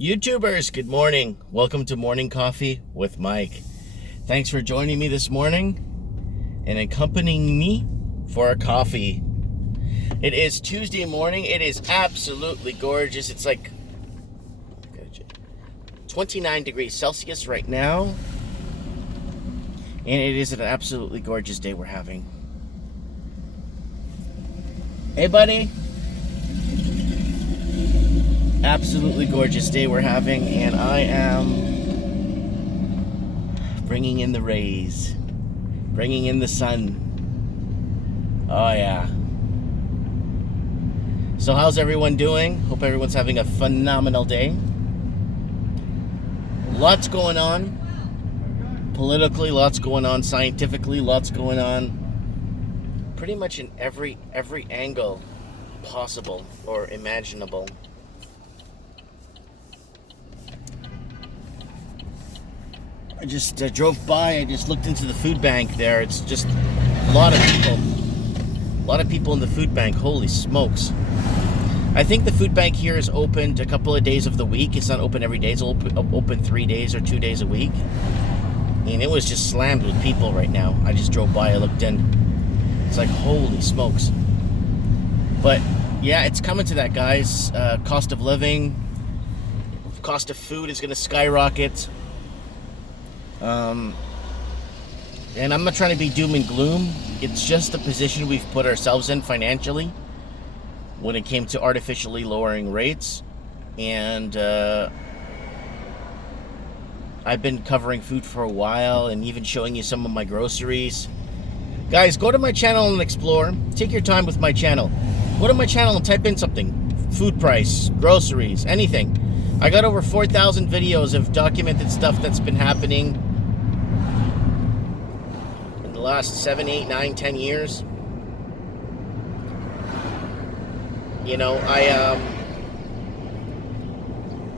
YouTubers, good morning. Welcome to Morning Coffee with Mike. Thanks for joining me this morning and accompanying me for a coffee. It is Tuesday morning. It is absolutely gorgeous. It's like 29 degrees Celsius right now. And it is an absolutely gorgeous day we're having. Hey, buddy. Absolutely gorgeous day we're having, and I am bringing in the rays, bringing in the sun. Oh yeah. So how's everyone doing? Hope everyone's having a phenomenal day. Lots going on politically, lots going on scientifically, lots going on pretty much in every angle possible or imaginable. I just drove by. I just looked into the food bank there. It's just a lot of people in the food bank. Holy smokes. I think the food bank here is opened a couple of days of the week. It's not open every day. It's open 3 days or 2 days a week. And it was just slammed with people right now. I just drove by. I looked in. It's like, holy smokes. But yeah, it's coming to that, guys. Cost of living, cost of food is going to skyrocket. And I'm not trying to be doom and gloom. It's just the position we've put ourselves in financially when it came to artificially lowering rates. And I've been covering food for a while and even showing you some of my groceries. Guys, go to my channel and explore. Take your time with my channel. Go to my channel and type in something. Food price, groceries, anything. I got over 4,000 videos of documented stuff that's been happening in the last 7, 8, 9, 10 years. You know,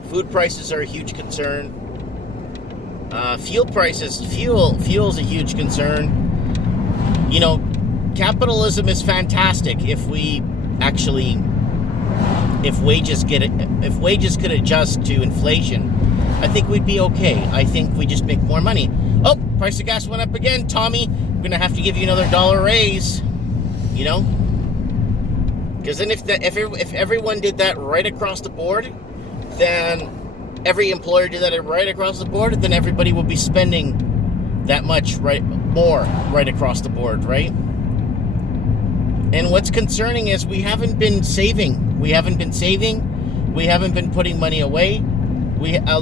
food prices are a huge concern. Fuel's a huge concern. You know, capitalism is fantastic if wages could adjust to inflation. I think we'd be okay. I think we just make more money. Oh, price of gas went up again, Tommy. I'm gonna have to give you another $1 raise. You know, because then if everyone did that right across the board, then every employer did that right across the board, then everybody would be spending that much more right across the board, right? And what's concerning is we haven't been saving. We haven't been putting money away. A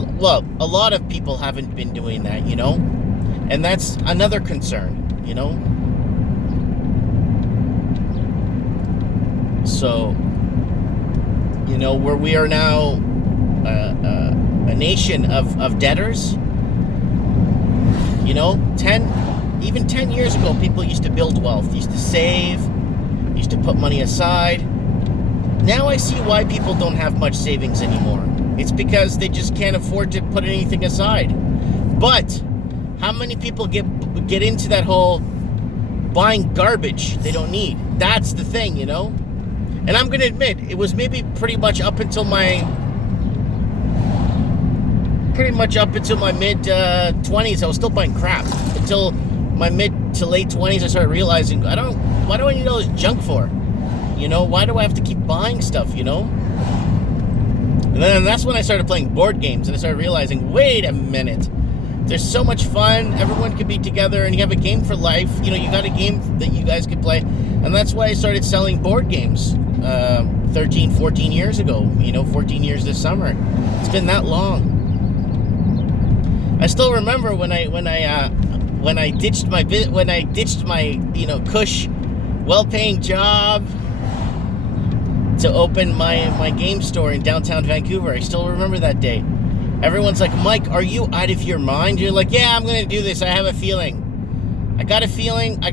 lot of people haven't been doing that, you know? And that's another concern, you know? So, you know, where we are now a nation of debtors, you know, 10 years ago, people used to build wealth, used to save, used to put money aside. Now I see why people don't have much savings anymore. It's because they just can't afford to put anything aside. But how many people get into that whole buying garbage they don't need? That's the thing, you know? And I'm going to admit, it was maybe pretty much up until my mid 20s, I was still buying crap. Until my mid to late 20s, I started realizing, why do I need all this junk for? You know, why do I have to keep buying stuff, you know? And then that's when I started playing board games, and I started realizing, wait a minute, there's so much fun, everyone could be together, and you have a game for life. You know, you got a game that you guys could play. And that's why I started selling board games 13, 14 years ago. You know, 14 years this summer. It's been that long. I still remember when I ditched my you know, cush, well-paying job to open my game store in downtown Vancouver. I still remember that day. Everyone's like, Mike, are you out of your mind? You're like, yeah, I'm gonna do this. I have a feeling. I got a feeling I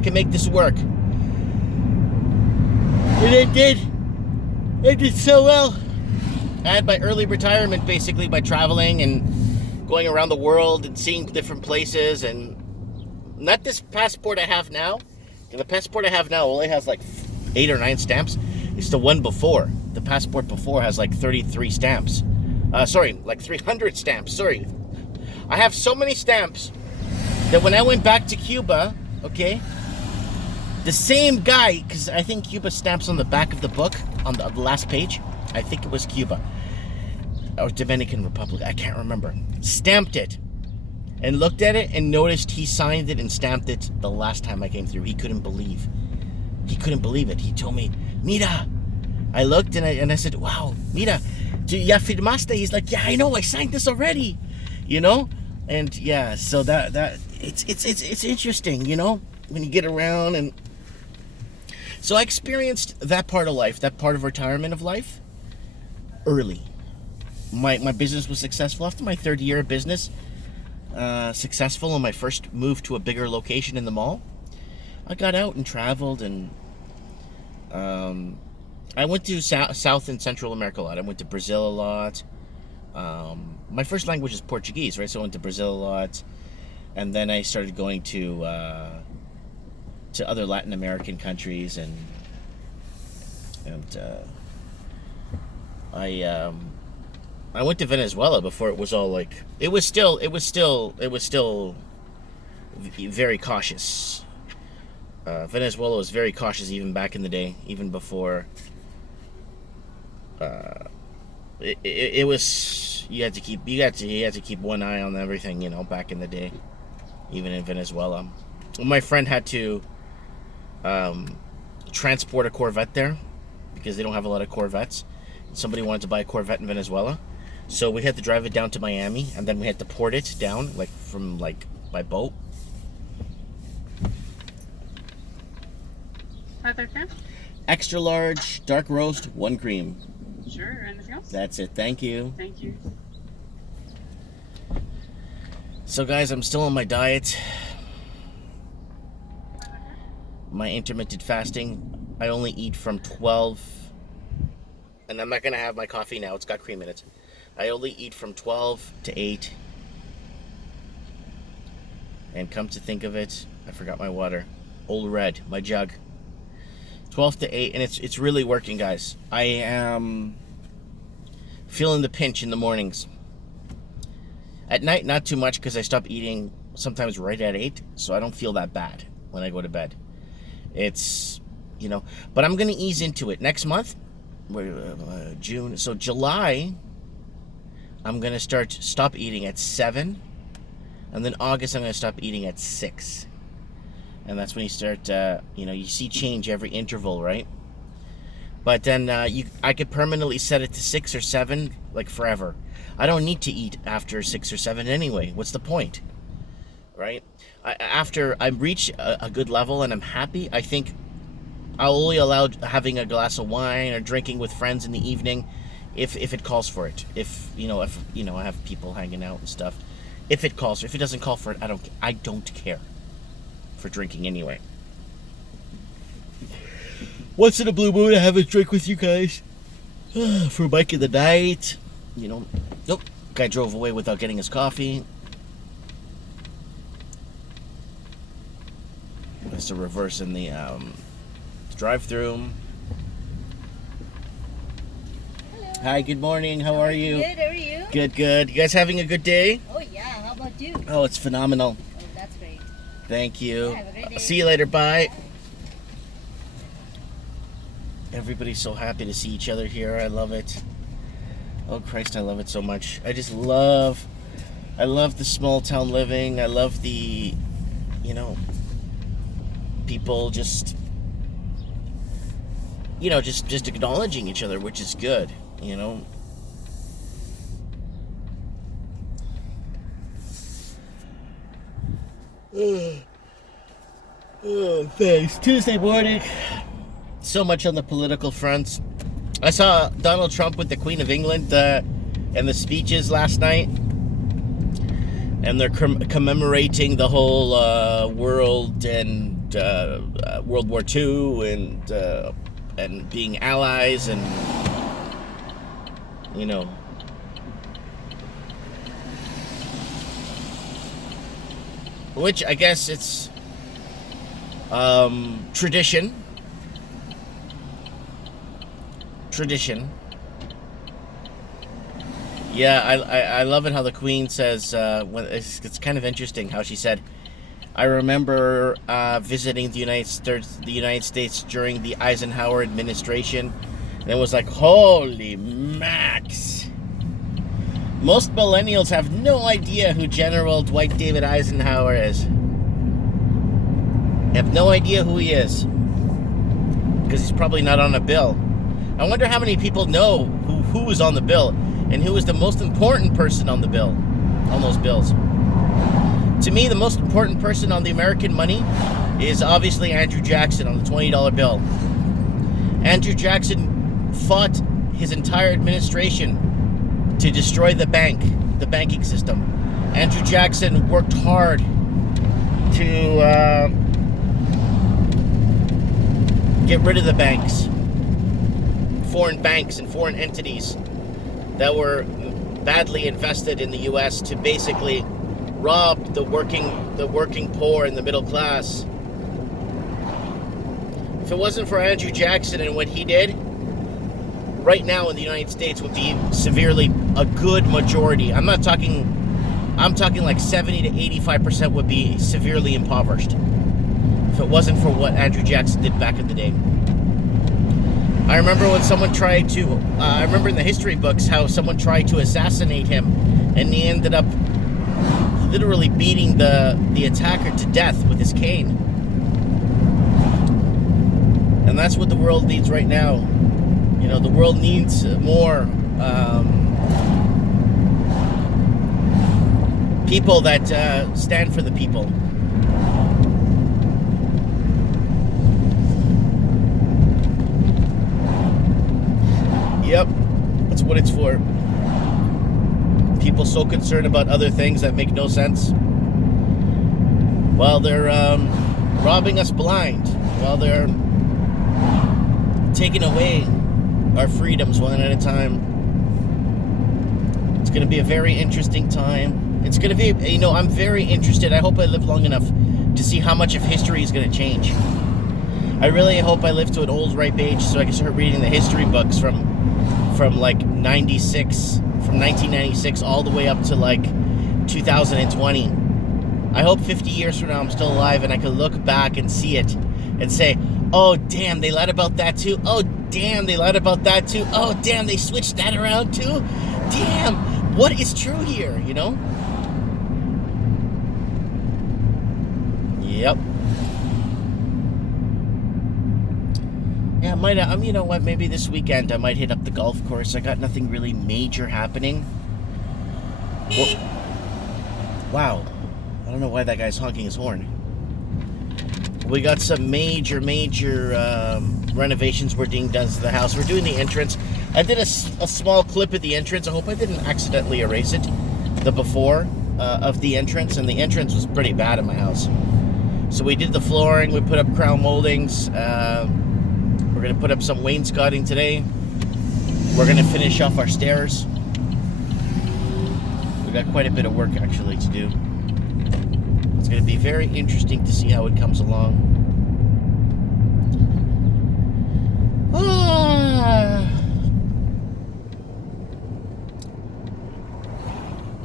can make this work. And it did. It did so well. I had my early retirement basically by traveling and going around the world and seeing different places, and not this passport I have now. The passport I have now only has like 8 or 9 stamps. It's the one before. The passport before has like 33 stamps. Sorry, like 300 stamps. Sorry. I have so many stamps that when I went back to Cuba, okay, the same guy, because I think Cuba stamps on the back of the book, on the last page, I think it was Cuba, or Dominican Republic, I can't remember, stamped it, and looked at it, and noticed he signed it and stamped it the last time I came through. He couldn't believe it. He told me, Mira. I looked, and I said, wow, Mira, ya firmaste? He's like, yeah, I know, I signed this already, you know? And yeah, so that it's interesting, you know, when you get around. And so I experienced that part of life, that part of retirement of life, early. My business was successful after my third year of business. Successful on my first move to a bigger location in the mall. I got out and traveled, and I went to South and Central America a lot. I went to Brazil a lot. My first language is Portuguese, right? So I went to Brazil a lot, and then I started going to other Latin American countries, and I went to Venezuela before it was all like it was still very cautious. Venezuela was very cautious even back in the day, even before. It was you had to keep one eye on everything, you know, back in the day, even in Venezuela. My friend had to transport a Corvette there because they don't have a lot of Corvettes. Somebody wanted to buy a Corvette in Venezuela, so we had to drive it down to Miami, and then we had to port it down by boat. Extra large, dark roast, 1 cream. Sure. Anything else? That's it. Thank you. Thank you. So guys, I'm still on my diet. My intermittent fasting. I only eat from 12, and I'm not gonna have my coffee now. It's got cream in it. I only eat from 12 to 8. And come to think of it, I forgot my water. Old Red, my jug. 12 to 8, and it's really working, guys. I am feeling the pinch in the mornings. At night, not too much, because I stop eating sometimes right at 8, so I don't feel that bad when I go to bed. It's, you know, but I'm going to ease into it. Next month, June, so July, I'm going to stop eating at 7, and then August, I'm going to stop eating at 6. And that's when you start, you see change every interval, right? But then I could permanently set it to 6 or 7, like forever. I don't need to eat after 6 or 7 anyway. What's the point, right? After I reach a good level and I'm happy, I think I'll only allow having a glass of wine or drinking with friends in the evening, if it calls for it. If I have people hanging out and stuff. If it calls for it. If it doesn't call for it, I don't care for drinking anyway. Once in a blue moon, I have a drink with you guys for Mike in the night. Nope. Guy drove away without getting his coffee. That's a reverse in the drive-through. Hello. Hi, good morning. How are you? Good, how are you? Good. You guys having a good day? Oh yeah, how about you? Oh, it's phenomenal. Oh, that's great. Thank you. Yeah, have a great day. See you later. Bye. Everybody's so happy to see each other here. I love it. Oh Christ, I love it so much. I love the small town living. I love the, people just acknowledging each other, which is good, Oh, thanks. Tuesday morning. So much on the political front. I saw Donald Trump with the Queen of England and the speeches last night, and they're commemorating the whole world and World War II and being allies, and which I guess it's tradition. Yeah, I love it how the Queen says, it's kind of interesting how she said, I remember visiting the United States during the Eisenhower administration, and it was like, holy Max. Most millennials have no idea who General Dwight David Eisenhower is. Have no idea who he is. Because he's probably not on a bill. I wonder how many people know who is on the bill and who is the most important person on the bill, on those bills. To me, the most important person on the American money is obviously Andrew Jackson on the $20 bill. Andrew Jackson fought his entire administration to destroy the banking system. Andrew Jackson worked hard to get rid of the banks, foreign banks and foreign entities that were badly invested in the U.S. to basically rob the working poor and the middle class. If it wasn't for Andrew Jackson and what he did, right now in the United States would be severely a good majority. I'm talking like 70 to 85% would be severely impoverished if it wasn't for what Andrew Jackson did back in the day. I remember when someone tried to, I remember in the history books how someone tried to assassinate him, and he ended up literally beating the attacker to death with his cane. And that's what the world needs right now. You know, the world needs more people that stand for the people. Yep, that's what it's for. People so concerned about other things that make no sense. While they're robbing us blind. While they're taking away our freedoms one at a time. It's going to be a very interesting time. It's going to be, you know, I'm very interested. I hope I live long enough to see how much of history is going to change. I really hope I live to an old ripe age so I can start reading the history books from like 96, from 1996 all the way up to like 2020. I hope 50 years from now I'm still alive and I can look back and see it and say, oh damn, they lied about that too. Oh damn, they lied about that too. Oh damn, they switched that around too. Damn, what is true here, you know? Yep. Yeah, you know what, maybe this weekend I might hit up the golf course. I got nothing really major happening. Wow. I don't know why that guy's honking his horn. We got some major renovations we're being done to the house. We're doing the entrance. I did a small clip of the entrance. I hope I didn't accidentally erase it. The before of the entrance, and the entrance was pretty bad in my house. So we did the flooring. We put up crown moldings. We're going to put up some wainscoting today. We're going to finish off our stairs. We got quite a bit of work actually to do. It's going to be very interesting to see how it comes along.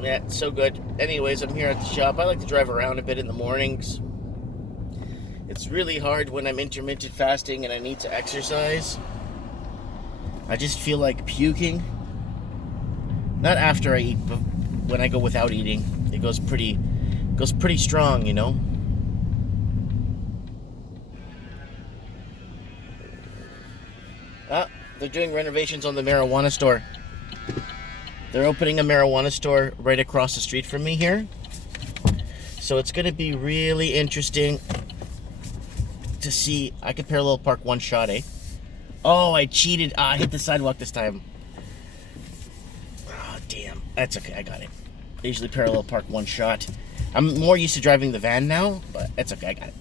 Yeah, it's so good. Anyways, I'm here at the shop. I like to drive around a bit in the mornings. It's really hard when I'm intermittent fasting and I need to exercise. I just feel like puking. Not after I eat, but when I go without eating. It goes pretty strong, you know? Ah, they're doing renovations on the marijuana store. They're opening a marijuana store right across the street from me here. So it's going to be really interesting to see. I could parallel park one shot, eh? Oh, I cheated. I hit the sidewalk this time. Oh, damn. That's okay. I got it. I usually parallel park one shot. I'm more used to driving the van now, but that's okay. I got it.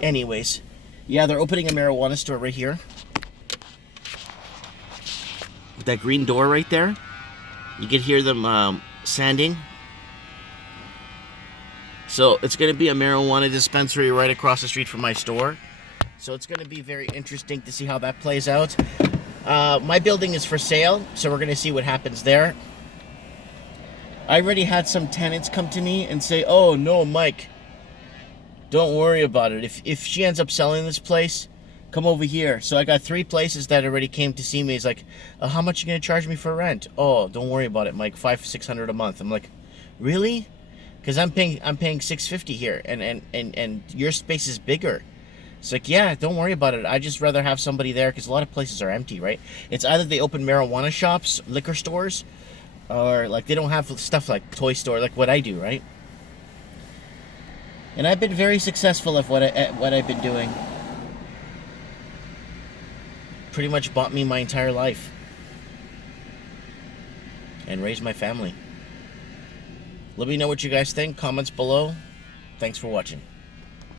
Anyways, yeah, they're opening a marijuana store right here. That green door right there. You can hear them sanding. So it's going to be a marijuana dispensary right across the street from my store. So it's going to be very interesting to see how that plays out. My building is for sale, so we're gonna see what happens there. I already had some tenants come to me and say, "Oh no, Mike, don't worry about it. If she ends up selling this place, come over here." So I got 3 places that already came to see me. It's like, "How much you gonna charge me for rent?" "Oh, don't worry about it, Mike. $500-600 a month." I'm like, "Really?" Because I'm paying $650 here, and your space is bigger. It's like, "Yeah, don't worry about it. I just rather have somebody there because a lot of places are empty, right? It's either they open marijuana shops, liquor stores, or like they don't have stuff like toy store, like what I do, right?" And I've been very successful at what I've been doing. Pretty much bought me my entire life and raised my family. Let me know what you guys think. Comments below. Thanks for watching.